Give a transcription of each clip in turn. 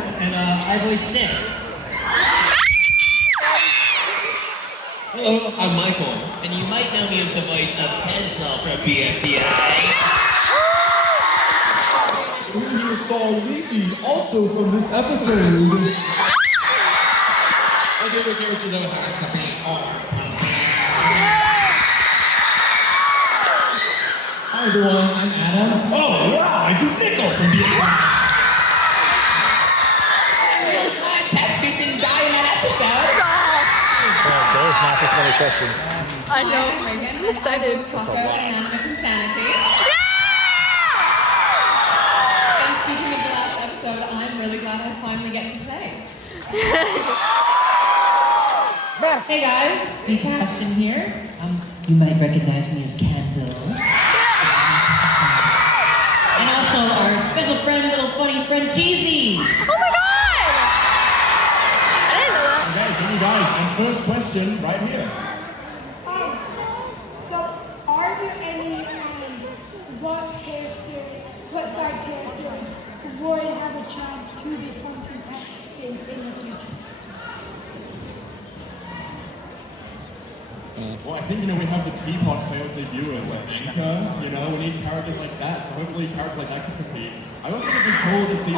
Max, and I voice 6. Hello, I'm Michael, and you might know me as the voice of Pencil from BFDIXII. We here saw Leafy, also from this episode. My favorite character though has to be Hi everyone, I'm Adam. Oh wow, I do Nickel from BFDIXII. Test tube didn't die in that episode. There's not this many questions. I know. I'm excited. That's a lot. Anonymous Insanity. Yeah! And speaking of the last episode, I'm really glad I finally get to play. Hey guys, D-Castion here. You might recognize me as Candle. And also our special friend, little funny friend, Cheesy. Oh my god! I didn't know that. Okay, give you guys, and first question right here. So, are there any what side characters would have a chance to become contestants in the future? Well, I think, we have the Teapot failed debutters like Anchor, we need characters like that, so hopefully characters like that can compete. I also think it'd be cool to see,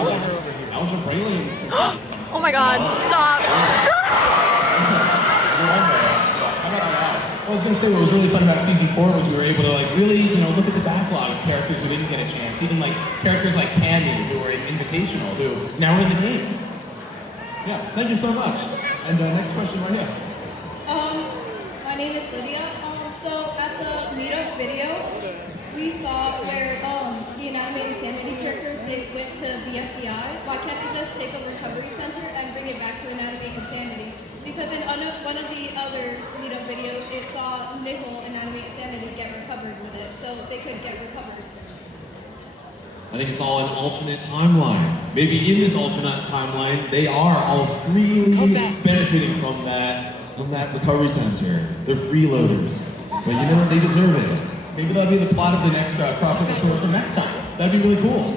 Algebralians compete sometime. Oh my god, stop. I was going to say what was really fun about season 4 was we were able to really, look at the backlog of characters who didn't get a chance. Even characters like Cammy, who were invitational, who now are in the game. Yeah, thank you so much. And next question right here. My name is Lydia. So at the meetup video, we saw where the animated Sanity characters, they went to BFDI. Why can't they just take a recovery center and bring it back to Animated Sanity? Because in one of the other meetup videos, it saw Nickel and Animated Sanity get recovered with it, so they could get recovered. I think it's all an alternate timeline. Maybe in this alternate timeline, they are all freely benefiting from that recovery center. They're freeloaders. But they deserve it. Maybe that'll be the plot of the next crossover story for next time. That'd be really cool.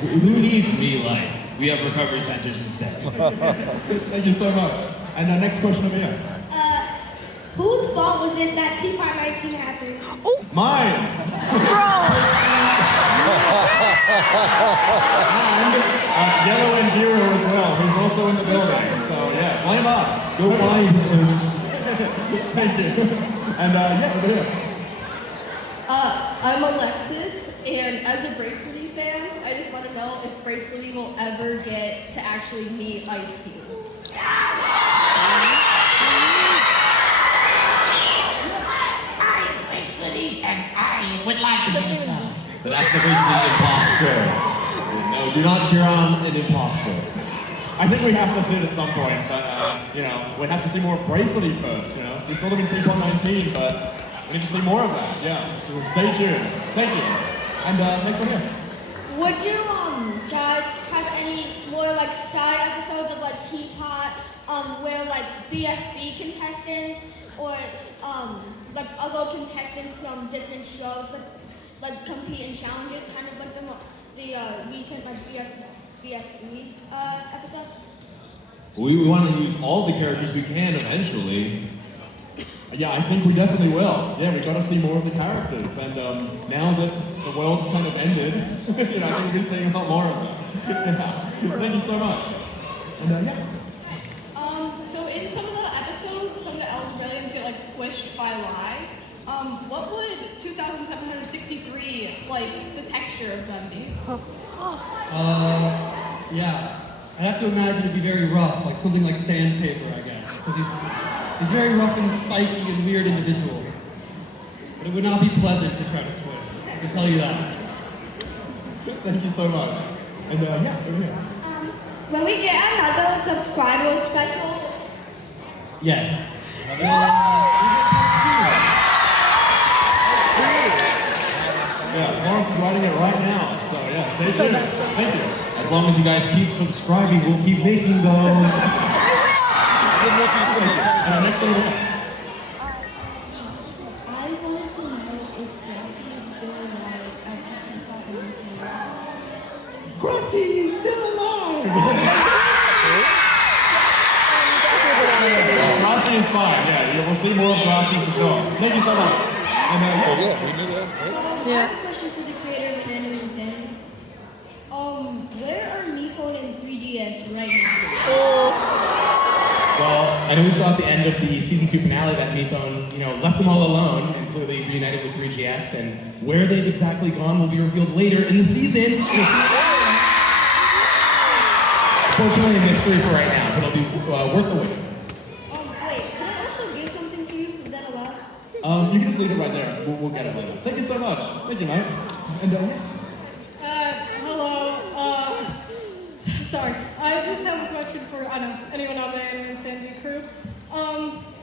Who needs to be like, we have recovery centers instead? Thank you so much. And next question over here. Whose fault was it that Teapot 19 happened? Oh, Mine! And Yellow and Hero as well, who's also in the building. So yeah, blame us. Go blame him. Thank you. And over here. I'm Alexis, and as a Bracelety fan, I just want to know if Bracelety will ever get to actually meet Ice Cube. I'm Bracelety, and I would like to do so. But that's the Bracelety imposter. No, do not cheer on an imposter. I think we have to see it at some point, but we have to see more of Bracelety first, We saw them in Teapot 19, but we need to see more of that, So stay tuned. Thank you. And next one here. Would you guys have any more side episodes of Teapot where BFB contestants or other contestants from different shows compete in challenges, kind of like the recent BFB episode? We want to use all the characters we can eventually. Yeah, I think we definitely will. Yeah, we got to see more of the characters, and now that the world's kind of ended, I think we'll be seeing a lot more of them. Thank you so much. And So in some of the episodes, some of the Algebralians get squished by Lie. What would 2,763, the texture of them be? Yeah. I have to imagine it'd be very rough, something like sandpaper, I guess. Because he's very rough and spiky and weird individual. But it would not be pleasant to try to squish. I can tell you that. thank you so much. And over here. When we get another subscriber special. Yes. Yeah, Lawrence is writing it right now, so yeah, stay tuned. Thank you. As long as you guys keep subscribing, we'll keep making those. Next one. I wanted to know if Gracie is still alive after Teapot 19. Grumpy is still alive! is fine. Yeah, we'll see more of Grassy for sure. Thank you so much. And Oh, yeah, we knew that. Right? I have a question for the creator of Anime and Insanity. Where are Miphone and 3GS right now? Well, I know we saw at the end of the season 2 finale that Miphone, left them all alone and clearly reunited with 3GS, and where they've exactly gone will be revealed later in the season. Unfortunately, a mystery for right now, but it'll be worth the wait. Wait, can I also give something to you? Is that allowed? you can just leave it right there. We'll get it later. Thank you so much. Thank you, mate. And Hello. Sorry. I just have a question for anyone on the Anime Insanity crew.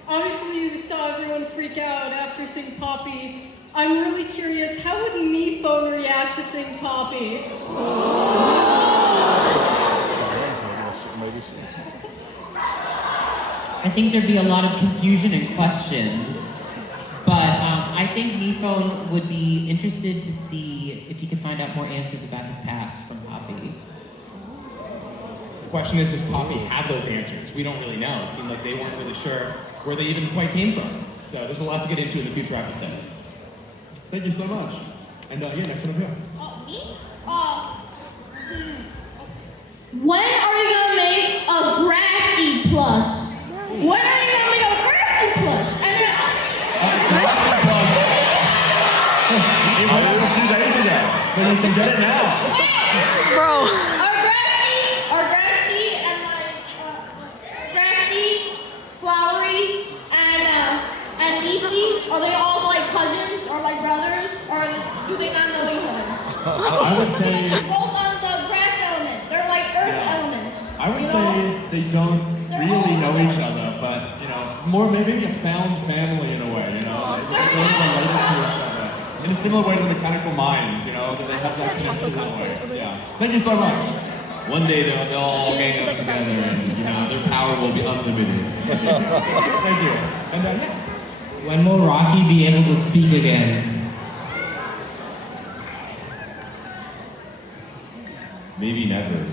Obviously you saw everyone freak out after seeing Poppy. I'm really curious, how would Miphone react to seeing Poppy? I think there'd be a lot of confusion and questions, but I think Miphone would be interested to see if he could find out more answers about his past from Poppy. The question is, does Poppy have those answers? We don't really know. It seemed like they weren't really sure where they even quite came from. So there's a lot to get into in the future episodes. thank you so much. And next one up here. Me? When are you gonna make a Grassy Plus? When are you gonna make a Grassy Plus? It went up a few days ago, so you can get it now. Bro. Are Grassy and Grassy, Flowery, and Leafy, are they all like cousins or like brothers, or do they not know each other? I would say Both on the grass element. They're like earth elements. I would say they don't really know each other, but more maybe a found family in a way. They're really related to each other in a similar way to the mechanical minds. That they have that connection that way. Yeah. Thank you so much. One day they'll all gang up together and their power will be unlimited. Thank you. And When will Rocky be able to speak again? Maybe never.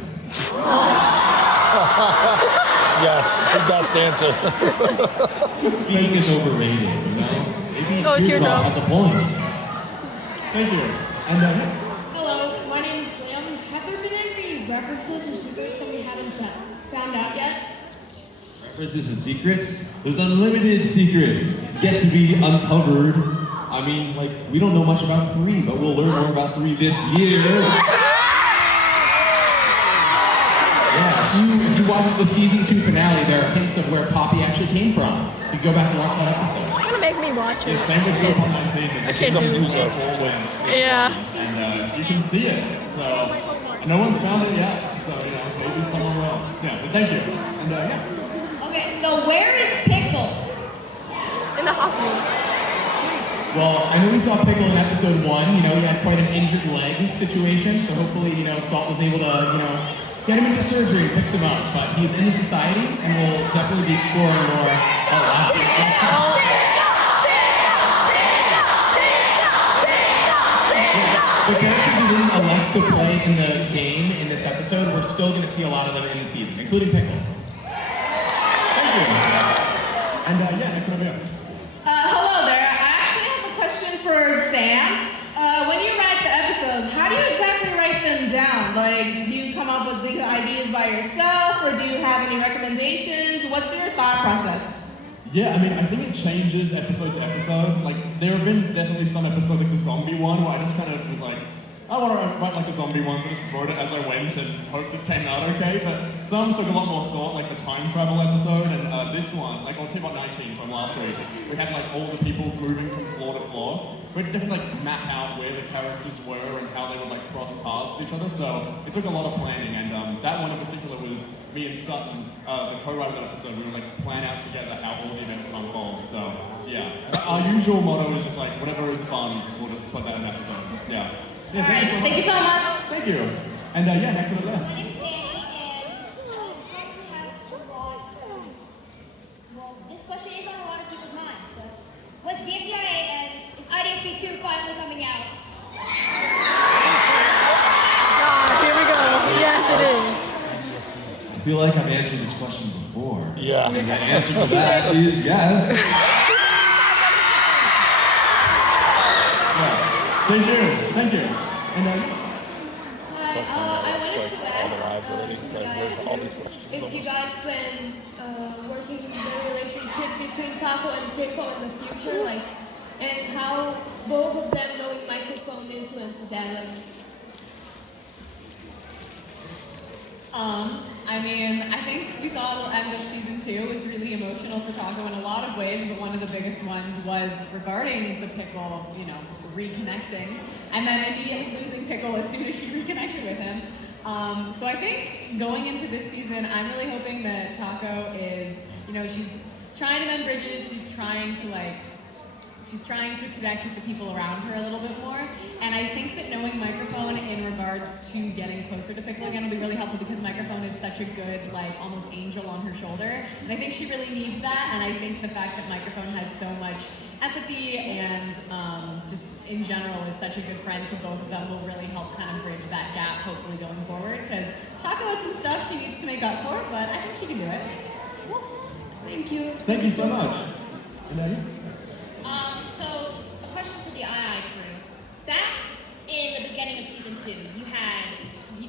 Yes, the best answer. Speaking is overrated, Maybe Oh, it's your Teardrop job. has a point. thank you. And Hello, my name is Liam. Have there been any references or secrets that we haven't found out yet? References and secrets? There's unlimited secrets yet to be uncovered. I mean, we don't know much about 3, but we'll learn more about 3 this year. Yeah, if you watch the season 2 finale, there are hints of where Poppy actually came from. So you go back and watch that episode. You're gonna make me watch it. same with 2.19. I can't do it. Yeah. And you can see it. So no one's found it yet. So maybe someone will. Yeah, but thank you. And Okay, so where is Pickle? In the hospital. Well, I know we saw Pickle in episode 1. He had quite an injured leg situation. So hopefully, Salt was able to, get him into surgery and fix him up. But he's in the society and will definitely be exploring more. Oh, wow. The characters who didn't elect to play in the game in this episode, we're still going to see a lot of them in the season, including Pickle. thank you. And next one over here. Hello there. I actually have a question for Sam. When you write the episodes, how do you exactly write them down? Do you come up with the ideas by yourself, or do you have any recommendations? What's your thought process? Yeah, I think it changes episode to episode. There have been definitely some episodes like the zombie one where I just kind of was like, I want to write like the zombie one, so I just wrote it as I went and hoped it came out okay. But some took a lot more thought, like the time travel episode, and this one, on T-19 from last week, we had all the people moving from floor to floor. We had to definitely map out where the characters were and how they would cross paths with each other. So it took a lot of planning, and that one in particular was me and Sutton, the co-writer of that episode. We would plan out together how all the events would unfold. So yeah, our usual motto is just whatever is fun, we'll just put that in an episode. Yeah. All right, thank you so much. Thank you. And next one over there. My name's Danny, and well, this question is on a lot of people's minds, but once BFDIXII ends, is IDFB2 finally coming out? Ah, here we go. Yes, it is. feel like I've answered this question before. Yeah. And the answer to that is yes. Yeah. Stay tuned. Thank you. And So I funny. wanted It's to like all the ask lives already. So there's all these questions. if you almost. guys plan working the relationship between Taco and Pickle in the future, like, and how both of them knowing microphone influences Adam. I mean, I think we saw the end of season 2 was really emotional for Taco in a lot of ways, but one of the biggest ones was regarding the Pickle, you know, reconnecting, and then immediately losing Pickle as soon as she reconnected with him. So I think going into this season, I'm really hoping that Taco is, you know, she's trying to mend bridges, she's trying to connect with the people around her a little bit more. And I think that knowing Microphone in regards to getting closer to Pickle again will be really helpful because Microphone is such a good, like, almost angel on her shoulder. And I think she really needs that. And I think the fact that Microphone has so much empathy and just in general is such a good friend to both of them will really help kind of bridge that gap, hopefully going forward. Because Taco has some stuff she needs to make up for, but I think she can do it. Thank you. thank you so much. And So, a question for the II crew. Back in the beginning of season 2,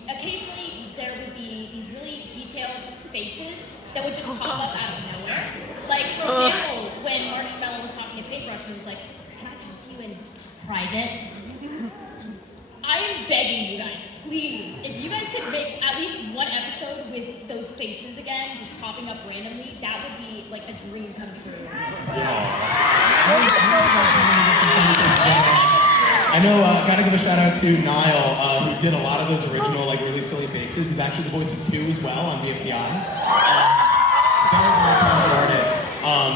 occasionally there would be these really detailed faces that would just pop up out of nowhere. Like, for example, when Marshmallow was talking to Paintbrush and he was like, "Can I talk to you in private?" I am begging you guys, please, if you guys could make at least one episode with those faces again, just popping up randomly, that would be like a dream come true. I know, gotta give a shout out to Niall, who did a lot of those original, like, really silly faces. He's actually the voice of 2 as well on BFDI. Very, very talented artist.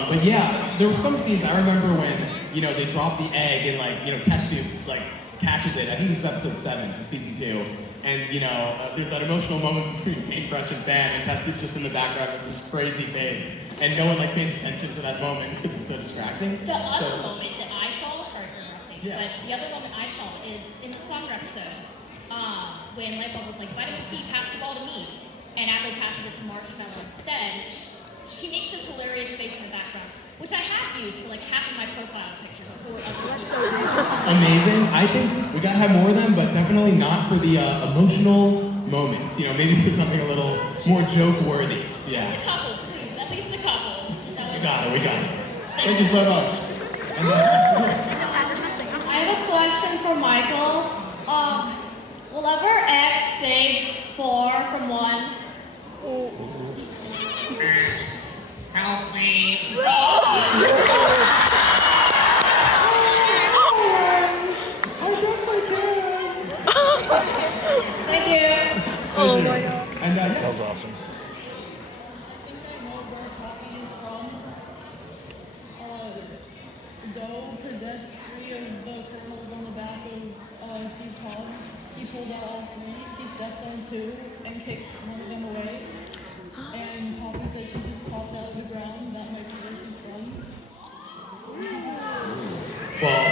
But yeah, there were some scenes I remember when, you know, they dropped the egg and, like, you know, Test Tube, like, catches it. I think it was episode 7 of season 2. And, you know, there's that emotional moment between Paintbrush and Van, and Test Tube's just in the background with this crazy face. And no one, like, pays attention to that moment because it's so distracting. The other moment that I saw, sorry for interrupting, Yeah. but the other moment I saw is in the summer episode, when Lightbulb was like, "Vitamin C, pass the ball to me," and Apple passes it to Marshmallow instead. She makes this hilarious face in the background, which I have used for like half of my profile pictures for other people. Amazing. I think we gotta have more of them, but definitely not for the emotional moments. You know, maybe for something a little more joke-worthy. Yeah. Just a couple, please, at least a couple. We got it. thank you so much. And I have a question for Michael. Will ever X save 4 from 1? Help me. Thank you. oh my god. And That was awesome. Doe possessed 3 of the kernels on the back of Steve Cobbs. He pulled out all 3, he stepped on 2, and kicked one of them away. And Poppy said she just popped out of the ground. That might be where she's from. Well,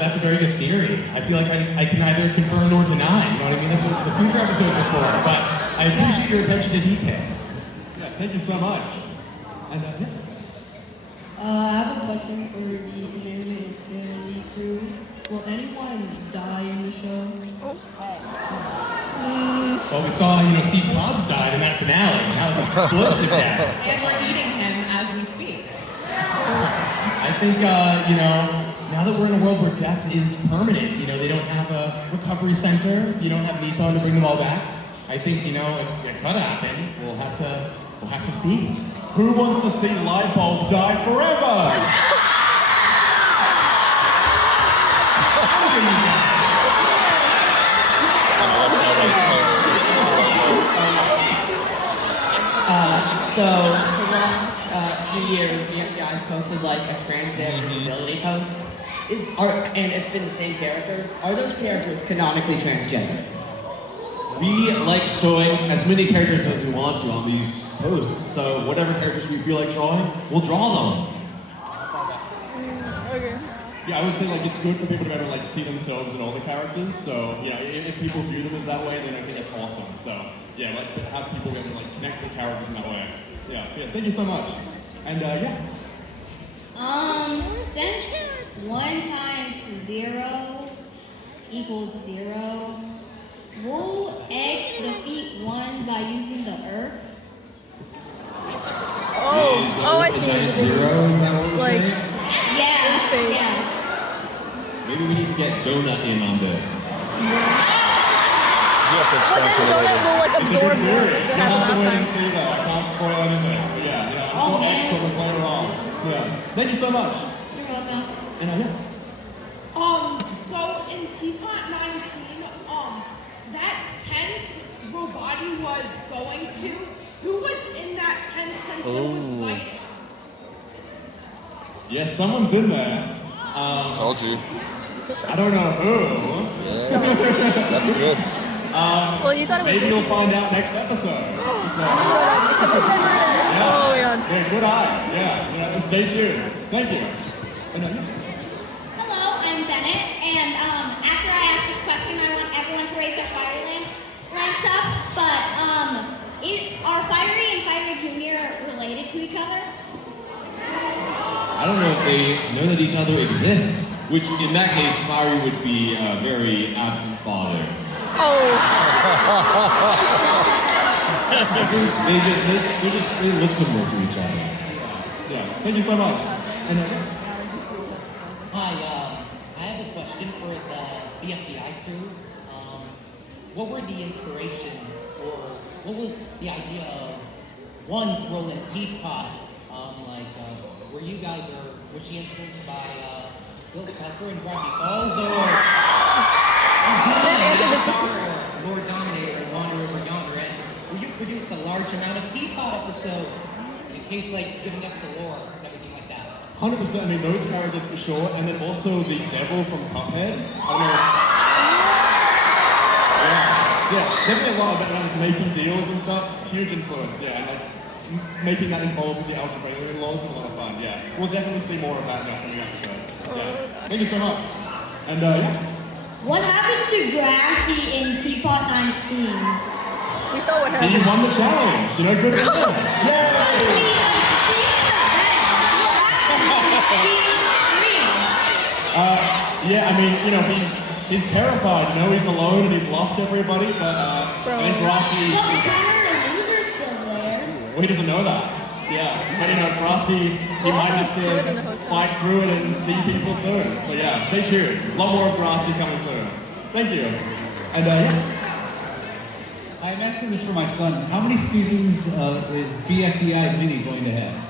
that's a very good theory. I feel like I can neither confirm nor deny. You know what I mean? That's what the future episodes are for. But I appreciate your attention to detail. yeah, thank you so much. And I have a question for the animated Sanity crew. Will anyone die in the show? Well, we saw, you know, Steve Cobbs died in that finale. That was an explosive death. And we're eating him as we speak. I think, you know, now that we're in a world where death is permanent, you know, they don't have a recovery center, you don't have Meatbone to bring them all back. I think, you know, if it could happen, we'll have to see. who wants to see Lightbulb die forever? So for the last few years, BFDI's posted like a trans day visibility post. And it's been the same characters. Are those characters canonically transgender? We like showing as many characters as we want to on these posts, so whatever characters we feel like drawing, we'll draw them. Yeah, I would say like it's good for people to be able to like see themselves in all the characters. So if people view them as that way, then I think that's awesome. So yeah, let's have people get to like connect with the characters in that way. Yeah, thank you so much. And yeah. Since 1 times 0 equals 0, will X defeat 1 by using the Earth? I see. Giant zero, is that what we're Like, saying? Yeah. Maybe we need to get Donut in on this. You have to but explain then to me Donut later. will like It's a absorb good more theory. than You'll happened have to last wait time. and see though. I can't spoil anything. But yeah, I'm sure X will play a role. Yeah. Thank you so much. You're welcome. And yeah. So in Teapot 19, that tent Robati was going to, who was in that tent since it was lighting? Yes, someone's in there. Told you. I don't know who. That's good. Well, you thought it was Maybe me. you'll find out next episode. Shut up, because I said we're gonna. Yeah. Oh my god. Yeah, good eye. Yeah, stay tuned. Thank you. Hello, I'm Bennett, and after I ask this question, I want everyone to raise their fire lamps up. But are Fiery and Fiery Junior related to each other? I don't know if they know that each other exists, which in that case, Fiery would be a very absent father. They look similar to each other. Yeah, thank you so much. Hi, I have a question for the BFDI crew. What were the inspirations, or what was the idea of one's role in Teapot? Were you guys, or was she influenced by Bill Tucker and Gravity Falls, or Lord Dominator and Wander Over Yonder? And will you produce a large amount of Teapot episodes in case, like, giving us the lore and everything like that? 100%. I mean, those characters for sure, and then also the devil from Cuphead. I don't know. Yeah, definitely a lot about making deals and stuff. Huge influence. Yeah, and like making that involved with the algebraic laws was a lot of fun. Yeah, we'll definitely see more of that in the upcoming episodes. Yeah, thank you so much. And yeah. What happened to Grassy in Teapot 19? We thought what He happened. won the challenge. You know, good for him. Yeah, I mean, you know, he's terrified. You know, he's alone and he's lost everybody. But I think Grassy. Well, the winner and loser's still there. Well, he doesn't know that. Yeah, but you know, Grassy, he might have to fight through it and see people soon. So yeah, stay tuned. A lot more of Grassy coming soon. Thank you. And yeah. I'm asking this for my son. How many seasons is BFDI Mini going to have?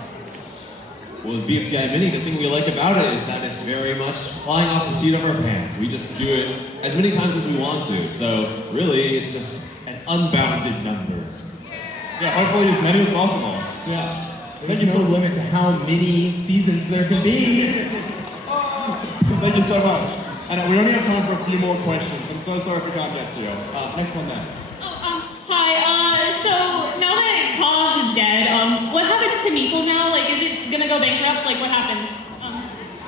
Well, with BFDI Mini, the thing we like about it is that it's very much flying off the seat of our pants. We just do it as many times as we want to. So really, it's just an unbounded number. Yeah, hopefully as many as possible. Yeah. There's no limit to how many seasons there can be. Thank you so much. And we only have time for a few more questions. I'm so sorry if we can't get to you. Next one then. Hi, so now that Collins is dead, what happens to Meeple now? Like, is it gonna go bankrupt? Like, what happens?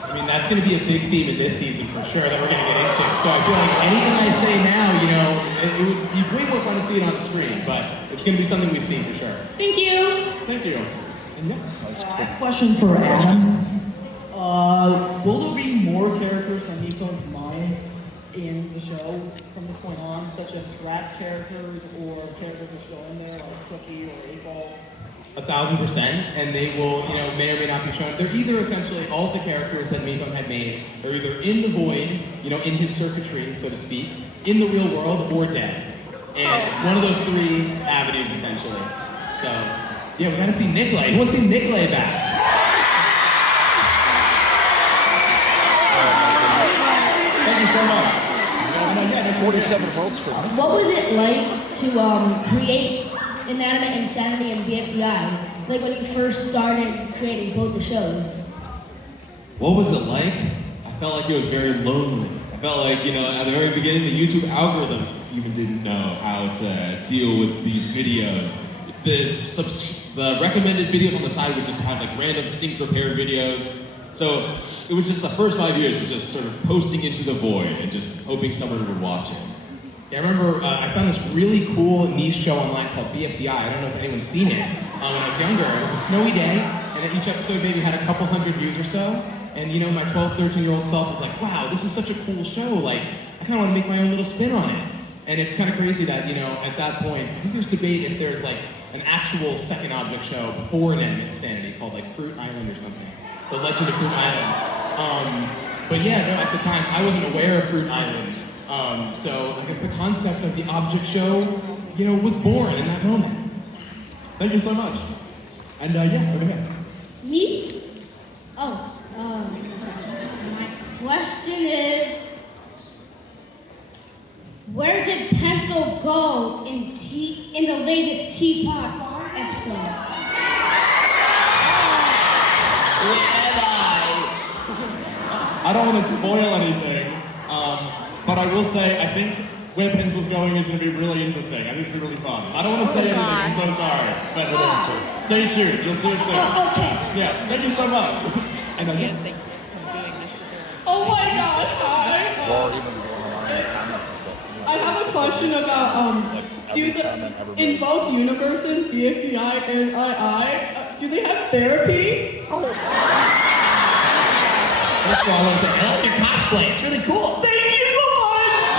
I mean, that's going to be a big theme in this season for sure that we're going to get into. So I feel like anything I say now, you know, it would be way more fun to see it on the screen, but it's going to be something we see for sure. Thank you. Thank you. And Question for Adam. Will there be more characters from Nikon's mind in the show from this point on, such as scrap characters or characters that are still in there, like Cookie or 8-Ball? 1,000%, and they will, you know, may or may not be shown. They're either essentially all of the characters that Mipom had made, they're either in the void, you know, in his circuitry, so to speak, in the real world, or dead. And it's one of those three avenues, essentially. So, yeah, we gotta see Nikolai. We'll see Nikolai back. Thank you so much. 47 votes for me. What was it like to create Inanimate Insanity and BFDI? Like when you first started creating both the shows? What was it like? I felt like it was very lonely. I felt like, you know, at the very beginning, the YouTube algorithm even didn't know how to deal with these videos. The recommended videos on the side would just have like random sync repair videos. So it was just the first 5 years was just sort of posting into the void and just hoping someone would watch it. Yeah, I remember I found this really cool niche show online called BFDI. I don't know if anyone's seen it. When I was younger, it was a snowy day, and each episode maybe had a couple hundred views or so. And you know, my 12, 13-year-old self was like, wow, this is such a cool show. Like, I kind of want to make my own little spin on it. And it's kind of crazy that, you know, at that point, I think there's debate if there's like an actual second object show before an end of Insanity called like Fruit Island or something. The Legend of Fruit Island. But yeah, no, at the time, I wasn't aware of Fruit Island. So I guess the concept of the object show, you know, was born in that moment. Thank you so much. And yeah, over here. Me? Oh, my question is, where did pencil go in the latest Teapot episode? Where am I don't want to spoil anything, but I will say I think where Pencil's going is going to be really interesting. I think it's going to be really fun. I don't want to say anything, I'm so sorry. But stay tuned, you'll see it soon. Okay. Yeah, thank you so much. And Yes, thank you for doing this. Oh my gosh, hi. Or even going around in the comments and stuff. I have a question about in both universes, BFDI and II, do they have therapy? First of all, I want to say, I love your cosplay. It's really cool. Thank you so much!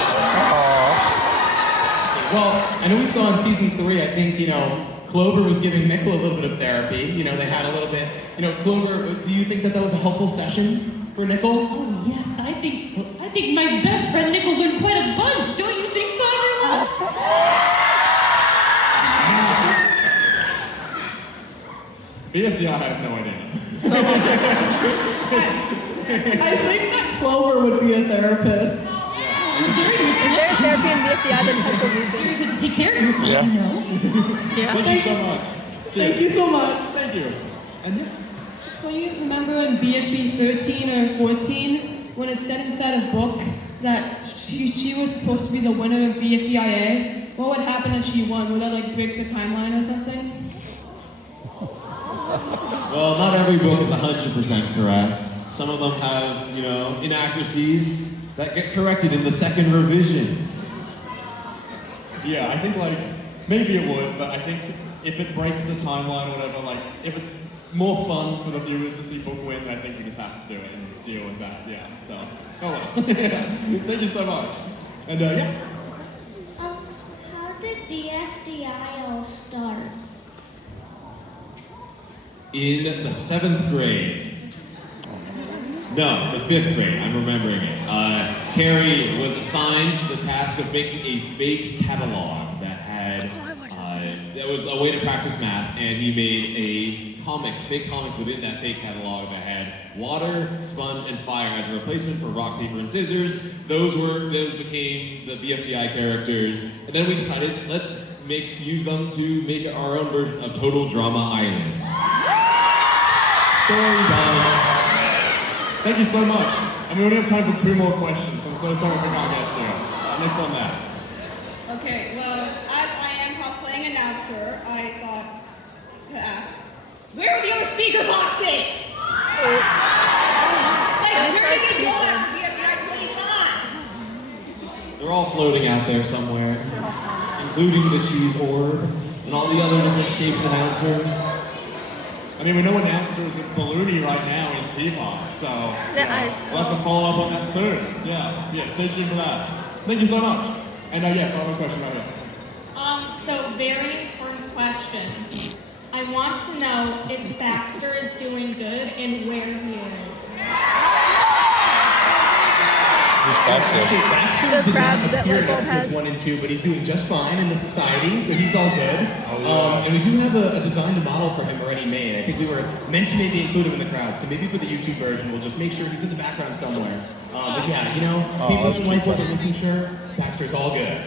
Well, I know we saw in season 3, I think, you know, Clover was giving Nickel a little bit of therapy. You know, they had a little bit, you know, Clover, do you think that was a helpful session for Nickel? Oh yes, I think my best friend Nickel learned quite a bunch. Don't you think so, everyone? BFDI, I have no idea. I think that Clover would be a therapist. Is there a therapy in BFDI that pencil moving? Very good to take care of yourself, you know. Yeah. Thank you so much. Thank you so much. Thank you. And yeah. So you remember in BFB 13 or 14 when it said inside a book that she was supposed to be the winner of BFDIA? What would happen if she won? Would that like break the timeline or something? Well, not every book is 100% correct. Some of them have, you know, inaccuracies that get corrected in the second revision. Yeah, I think like, maybe it would, but I think if it breaks the timeline or whatever, like, if it's more fun for the viewers to see book win, I think we just have to do it and deal with that, yeah. So, oh well. Thank you so much. And yeah. How did BFDI all start? In the 7th grade. No, the 5th grade, I'm remembering it. Carrie was assigned the task of making a fake catalog that had, that was a way to practice math, and he made a fake comic within that fake catalog that had water, sponge, and fire as a replacement for rock, paper, and scissors. Those became the BFDI characters, and then we decided, let's use them to make our own version of Total Drama Island. Story done. Thank you so much. And we only have time for 2 more questions. I'm so sorry if we can't get to it. Next on that. Okay, well, as I am cosplaying announcer, I thought to ask, where are the other speaker boxes? Like, where did they go after BFDI 25? They're all floating out there somewhere, including the She's Orb and all the other different shaped announcers. I mean, we know announcers with Balloony right now in Teapot, so we'll have to follow up on that soon. Yeah, stay tuned for that. Thank you so much. And yeah, final question right here. So very important question. I want to know if Baxter is doing good and where he is. Actually, Baxter did not appear in episodes 1 and 2, but he's doing just fine in the society, so he's all good. And we do have a designed model for him already made. I think we were meant to maybe include him in the crowd, so maybe for the YouTube version, we'll just make sure he's in the background somewhere. But yeah, you know, people from Whiteboard are making sure Baxter's all good.